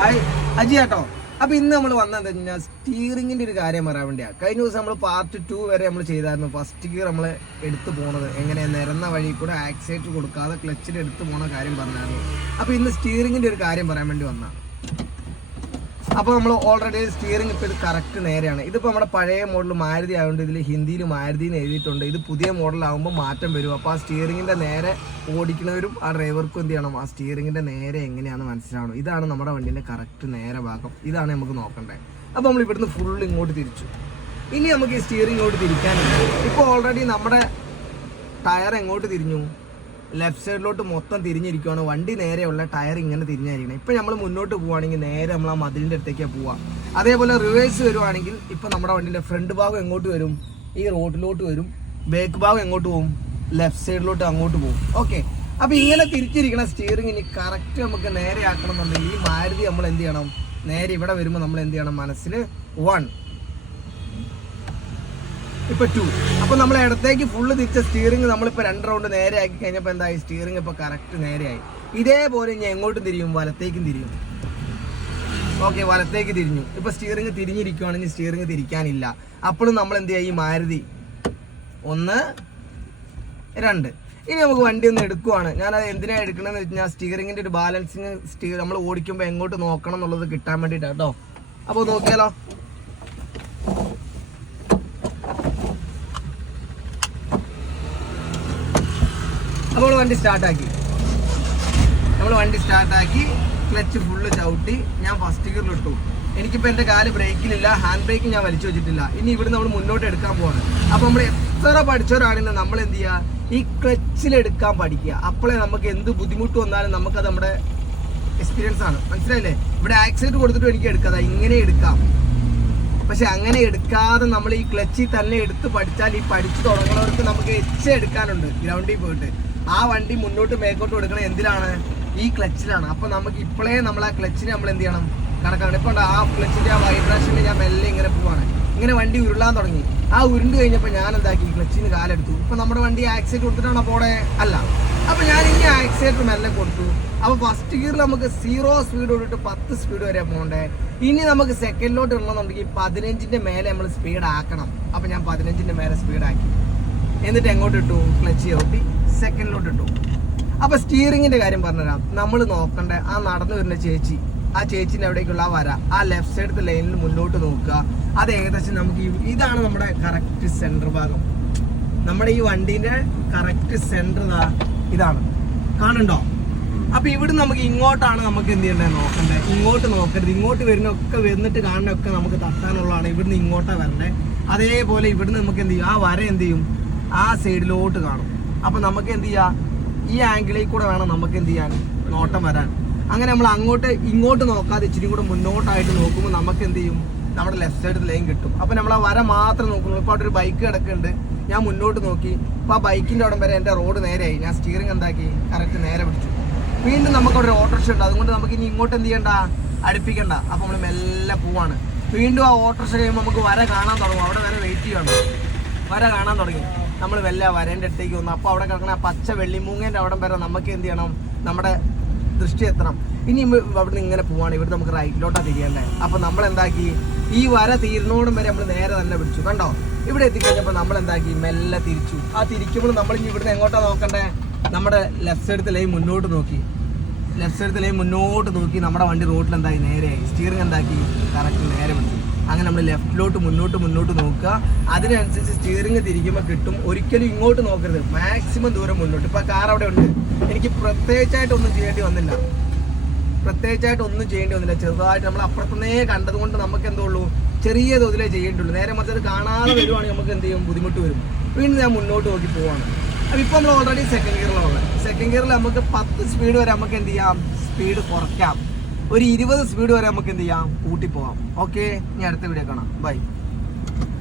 Hi Aji കേട്ടോ. അപ്പൊ ഇന്ന് നമ്മൾ വന്നത് കഴിഞ്ഞാൽ സ്റ്റിയറിംഗിന്റെ ഒരു കാര്യം പറയാൻ വേണ്ടിയാണ്. കഴിഞ്ഞ ദിവസം നമ്മൾ പാർട്ട് 2 വരെ നമ്മൾ ചെയ്തായിരുന്നു. ഫസ്റ്റ് ഗിയർ നമ്മൾ എടുത്തു പോണത് എങ്ങനെ നിരന്ന വഴി കൂടെ ആക്സിലേറ്റർ കൊടുക്കാതെ ക്ലച്ചിൽ എടുത്തു പോണ കാര്യം പറഞ്ഞായിരുന്നു. അപ്പൊ ഇന്ന് സ്റ്റിയറിംഗിന്റെ ഒരു കാര്യം പറയാൻ വേണ്ടി വന്ന. അപ്പോൾ നമ്മൾ ഓൾറെഡി സ്റ്റിയറിംഗ് ഇപ്പോൾ ഇത് കറക്റ്റ് നേരെയാണ്. ഇതിപ്പോൾ നമ്മുടെ പഴയ മോഡൽ മാരുതി ആയതുകൊണ്ട് ഇതിൽ ഹിന്ദിയിൽ മാരുതി എന്ന് എഴുതിയിട്ടുണ്ട്. ഇത് പുതിയ മോഡലാകുമ്പോൾ മാറ്റം വരും. അപ്പോൾ ആ സ്റ്റിയറിംഗിൻ്റെ നേരെ ഓടിക്കുന്നവരും ആ ഡ്രൈവർക്കും എന്ത് ചെയ്യണം, ആ സ്റ്റിയറിംഗിൻ്റെ നേരെ എങ്ങനെയാണെന്ന് മനസ്സിലാവണം. ഇതാണ് നമ്മുടെ വണ്ടീൻ്റെ കറക്റ്റ് നേരെ ഭാഗം. ഇതാണ് നമുക്ക് നോക്കേണ്ടത്. അപ്പോൾ നമ്മൾ ഇവിടുന്ന് ഫുൾ ഇങ്ങോട്ട് തിരിച്ചു. ഇനി നമുക്ക് ഈ സ്റ്റിയറിംഗ് ഇങ്ങോട്ട് തിരിക്കാനുണ്ട്. ഇപ്പോൾ ഓൾറെഡി നമ്മുടെ ടയർ എങ്ങോട്ട് തിരിഞ്ഞു, ലെഫ്റ്റ് സൈഡിലോട്ട് മൊത്തം തിരിഞ്ഞിരിക്കുകയാണ്. വണ്ടി നേരെയുള്ള ടയർ ഇങ്ങനെ തിരിഞ്ഞായിരിക്കണം. ഇപ്പം നമ്മൾ മുന്നോട്ട് പോവുകയാണെങ്കിൽ നേരെ നമ്മൾ ആ മതിലിൻ്റെ അടുത്തേക്കാണ് പോവുക. അതേപോലെ റിവേഴ്സ് വരുവാണെങ്കിൽ ഇപ്പം നമ്മുടെ വണ്ടിൻ്റെ ഫ്രണ്ട് ഭാഗം എങ്ങോട്ട് വരും, ഈ റോഡിലോട്ട് വരും. ബാക്ക് ഭാഗം എങ്ങോട്ട് പോകും, ലെഫ്റ്റ് സൈഡിലോട്ട് അങ്ങോട്ട് പോകും. ഓക്കെ, അപ്പോൾ ഇങ്ങനെ തിരിച്ചിരിക്കണം സ്റ്റിയറിംഗ്. ഇനി കറക്റ്റ് നമുക്ക് നേരെ ആക്കണം എന്നുണ്ടെങ്കിൽ ഈ മാരുതി നമ്മൾ എന്ത് ചെയ്യണം, നേരെ ഇവിടെ വരുമ്പോൾ നമ്മൾ എന്ത് ചെയ്യണം, മനസ്സിൽ 1 ഇപ്പൊ 2. അപ്പൊ നമ്മൾ ഇടത്തേക്ക് ഫുള്ള് തിരിച്ച സ്റ്റിയറിംഗ് നമ്മളിപ്പോൾ 2 റൗണ്ട് നേരെ ആക്കി കഴിഞ്ഞപ്പോൾ എന്തായി, സ്റ്റിയറിംഗ് ഇപ്പൊ കറക്റ്റ് നേരെയായി. ഇതേപോലെ ഇനി എങ്ങോട്ടും തിരിയും, വലത്തേക്കും തിരിയും. ഓക്കെ, വലത്തേക്ക് തിരിഞ്ഞു. ഇപ്പൊ സ്റ്റിയറിംഗ് തിരിഞ്ഞിരിക്കുവാണെങ്കിൽ സ്റ്റിയറിംഗ് തിരിക്കാനില്ല. അപ്പോഴും നമ്മൾ എന്ത് ചെയ്യുക, ഈ മാരുതി 1 2. ഇനി നമുക്ക് വണ്ടി ഒന്ന് എടുക്കുവാണ്. ഞാനത് എന്തിനാണ് എടുക്കണമെന്ന് വെച്ച് കഴിഞ്ഞാൽ സ്റ്റിയറിംഗിന്റെ ഒരു ബാലൻസിങ് നമ്മൾ ഓടിക്കുമ്പോൾ എങ്ങോട്ട് നോക്കണം എന്നുള്ളത് കിട്ടാൻ വേണ്ടിയിട്ടാണ് കേട്ടോ. അപ്പോൾ നോക്കിയാലോ. അപ്പോൾ വണ്ടി സ്റ്റാർട്ടാക്കി, ക്ലച്ച് ഫുള്ള് ചവിട്ടി ഞാൻ ഫസ്റ്റ് ഗിയറിലിട്ടു. എനിക്കിപ്പോൾ എൻ്റെ കാല് ബ്രേക്കിലില്ല, ഹാൻഡ് ബ്രേക്ക് ഞാൻ വലിച്ചു വെച്ചിട്ടില്ല. ഇനി ഇവിടെ നമ്മൾ മുന്നോട്ട് എടുക്കാൻ പോവാണ്. അപ്പോൾ നമ്മൾ എത്ര പഠിച്ചവരാണെങ്കിലും നമ്മൾ എന്ത് ചെയ്യുക, ഈ ക്ലച്ചിലെടുക്കാൻ പഠിക്കുക. അപ്പോഴേ നമുക്ക് എന്ത് ബുദ്ധിമുട്ട് വന്നാലും നമുക്കത് നമ്മുടെ എക്സ്പീരിയൻസ് ആണ്. മനസ്സിലായില്ലേ? ഇവിടെ ആക്സിലേറ്റർ കൊടുത്തിട്ട് എനിക്ക് എടുക്കാം, ഇങ്ങനെ എടുക്കാം. പക്ഷെ അങ്ങനെ എടുക്കാതെ നമ്മൾ ഈ ക്ലച്ചിൽ തന്നെ എടുത്ത് പഠിച്ചാൽ ഈ പഠിച്ചു തുടങ്ങുന്നവർക്ക് നമുക്ക് എടുക്കാനുണ്ട് ഗ്രൗണ്ടിൽ പോയിട്ട്. ആ വണ്ടി മുന്നോട്ട് മേക്കോട്ട് കൊടുക്കണത് എന്തിനാണ്, ഈ ക്ലച്ചിലാണ്. അപ്പൊ നമുക്ക് ഇപ്പോഴേ നമ്മൾ ആ ക്ലച്ചിനെ നമ്മൾ എന്ത് ചെയ്യണം, കണക്കാണ്. ഇപ്പൊ ആ ക്ലച്ചിന്റെ ആ വൈബ്രേഷനിൽ ഞാൻ മെല്ലെ ഇങ്ങനെ പോവാണ്. ഇങ്ങനെ വണ്ടി ഉരുളാൻ തുടങ്ങി. ആ ഉരുണ്ട് കഴിഞ്ഞപ്പോൾ ഞാൻ എന്താക്കി, ക്ലച്ചിന് കാലെടുത്തു. ഇപ്പൊ നമ്മുടെ വണ്ടി ആക്സിലേറ്റർ കൊടുത്തിട്ടാണ് പോടെ അല്ല. അപ്പൊ ഞാൻ ഇനി ആക്സിലേറ്റർ മെല്ലെ കൊടുത്തു. അപ്പൊ ഫസ്റ്റ് ഗിയറിൽ നമുക്ക് 0 സ്പീഡ് തൊട്ടിട്ട് 10 സ്പീഡ് വരെ പോകണ്ടേ. ഇനി നമുക്ക് സെക്കൻഡിലോട്ട് ഇടണമെന്നുണ്ടെങ്കിൽ 15ന്റെ മേലെ നമ്മൾ സ്പീഡ് ആക്കണം. അപ്പൊ ഞാൻ 15ന്റെ മേലെ സ്പീഡാക്കി. എന്നിട്ട് എങ്ങോട്ട് ഇട്ടു, ക്ലച്ച് ചവിട്ടി സെക്കൻഡിലോട്ട് ഇട്ടു. അപ്പൊ സ്റ്റിയറിംഗിന്റെ കാര്യം പറഞ്ഞുതരാം. നമ്മൾ നോക്കണ്ടേ, ആ നടന്നു വരുന്ന ചേച്ചി, ആ ചേച്ചിന്റെ അവിടേക്കുള്ള ആ വര, ആ ലെഫ്റ്റ് സൈഡത്തെ ലൈനിൽ മുന്നോട്ട് നോക്കുക. അത് ഏകദേശം നമുക്ക് ഇതാണ് നമ്മുടെ കറക്റ്റ് സെന്റർ ഭാഗം. നമ്മുടെ ഈ വണ്ടീന്റെ കറക്റ്റ് സെന്റർ ഇതാണ്, കാണുന്നുണ്ടോ? അപ്പൊ ഇവിടെ നമുക്ക് ഇങ്ങോട്ടാണ് നമുക്ക് എന്ത് ചെയ്യേണ്ടത്, നോക്കണ്ടേ. ഇങ്ങോട്ട് നോക്കരുത്, ഇങ്ങോട്ട് വരുന്നൊക്കെ വന്നിട്ട് കാണുന്നൊക്കെ നമുക്ക് തട്ടാനുള്ളതാണ്. ഇവിടുന്ന് ഇങ്ങോട്ടാ വരണ്ടേ. അതേപോലെ ഇവിടുന്ന് നമുക്ക് എന്ത് ചെയ്യും, ആ വര എന്ത് ചെയ്യും, ആ സൈഡിലോട്ട് കാണും. അപ്പൊ നമുക്ക് എന്ത് ചെയ്യാം, ഈ ആംഗിളിൽ കൂടെ വേണം നമുക്ക് എന്ത് ചെയ്യാൻ, നോട്ടം വരാൻ. അങ്ങനെ നമ്മൾ ഇങ്ങോട്ട് നോക്കാതെ ഇച്ചിരി കൂടെ മുന്നോട്ടായിട്ട് നോക്കുമ്പോൾ നമുക്ക് എന്ത് ചെയ്യും, നമ്മുടെ ലെഫ്റ്റ് സൈഡിൽ ലൈൻ കിട്ടും. അപ്പൊ നമ്മൾ ആ വര മാത്രം നോക്കുന്നു. ഇപ്പൊ അവിടെ ഒരു ബൈക്ക് കിടക്കുന്നുണ്ട്, ഞാൻ മുന്നോട്ട് നോക്കി. അപ്പൊ ആ ബൈക്കിന്റെ അവിടെ വരെ എന്റെ റോഡ് നേരെയായി. ഞാൻ സ്റ്റിയറിംഗ് എന്താക്കി, കറക്റ്റ് നേരെ പിടിച്ചു. വീണ്ടും നമുക്ക് അവിടെ ഓട്ടോറിക്ഷ ഉണ്ട്, അതുകൊണ്ട് നമുക്ക് ഇനി ഇങ്ങോട്ട് എന്ത് ചെയ്യണ്ട, അടുപ്പിക്കണ്ട. അപ്പൊ നമ്മൾ മെല്ലെ പോവാണ്. വീണ്ടും ആ ഓട്ടോറിക്ഷ കഴിയുമ്പോൾ നമുക്ക് വര കാണാൻ തുടങ്ങും. അവിടെ വരെ വെയിറ്റ് ചെയ്യണം. വര കാണാൻ തുടങ്ങി. നമ്മൾ വല്ല വരേൻ്റെ അടുത്തേക്ക് വന്നു. അപ്പോൾ അവിടെ കിടക്കുന്ന ആ പച്ച വെള്ളിമൂങ്ങേൻ്റെ അവിടെ വരെ നമുക്ക് എന്ത് ചെയ്യണം, നമ്മുടെ ദൃഷ്ടി എത്തണം. ഇനി അവിടെ നിന്ന് ഇങ്ങനെ പോവാണ്. ഇവിടെ നമുക്ക് റൈറ്റിലോട്ടാണ് തിരിയേണ്ടത്. അപ്പോൾ നമ്മൾ എന്താക്കി, ഈ വര തീരുന്നോടും വരെ നമ്മൾ നേരെ തന്നെ പിടിച്ചു. കണ്ടോ, ഇവിടെ എത്തിക്കഴിഞ്ഞപ്പോൾ നമ്മൾ എന്താക്കി, മെല്ലെ തിരിച്ചു. ആ തിരിക്കുമ്പോൾ നമ്മൾ ഇനി ഇവിടുന്ന് എങ്ങോട്ടാണ് നോക്കണ്ടേ, നമ്മുടെ ലെഫ്റ്റ് സൈഡത്തെ ലൈൻ മുന്നോട്ട് നോക്കി. നമ്മുടെ വണ്ടി റോഡിൽ എന്തായി, നേരെയായി. സ്റ്റിയറിംഗ് എന്താക്കി, കറക്റ്റ് നേരെ പിടിച്ചു. അങ്ങനെ നമ്മൾ ലെഫ്റ്റിലോട്ട് മുന്നോട്ട് നോക്കുക. അതിനനുസരിച്ച് സ്റ്റിയറിംഗ് തിരിക്കുമ്പോൾ കിട്ടും. ഒരിക്കലും ഇങ്ങോട്ട് നോക്കരുത്, മാക്സിമം ദൂരം മുന്നോട്ട്. ഇപ്പൊ കാർ അവിടെ ഉണ്ട്, എനിക്ക് പ്രത്യേകിച്ചായിട്ടൊന്നും ചെയ്യേണ്ടി വന്നില്ല. ചെറുതായിട്ട് നമ്മൾ അപ്പുറത്തുനിന്നേ കണ്ടതുകൊണ്ട് നമുക്ക് എന്തോള്ളൂ, ചെറിയ തോതിലേ ചെയ്യേണ്ടുള്ളൂ. നേരെ മറിച്ച് അത് കാണാതെ വരുവാണെങ്കിൽ നമുക്ക് എന്ത് ചെയ്യും, ബുദ്ധിമുട്ട് വരും. വീണ്ടും ഞാൻ മുന്നോട്ട് നോക്കി പോവാണ്. അപ്പോൾ ഇപ്പോൾ നമ്മൾ ഓൾറെഡി സെക്കൻഡ് ഗിയറിൽ നമുക്ക് 10 സ്പീഡ് വരെ നമുക്ക് എന്ത് ചെയ്യാം, സ്പീഡ് കുറയ്ക്കാം. ഒരു 20 സ്പീഡ് വരെ നമുക്ക് എന്ത് ചെയ്യാം, കൂട്ടി പോവാം. ഓക്കെ, ഇനി അടുത്ത വീഡിയോ കാണാം. ബൈ.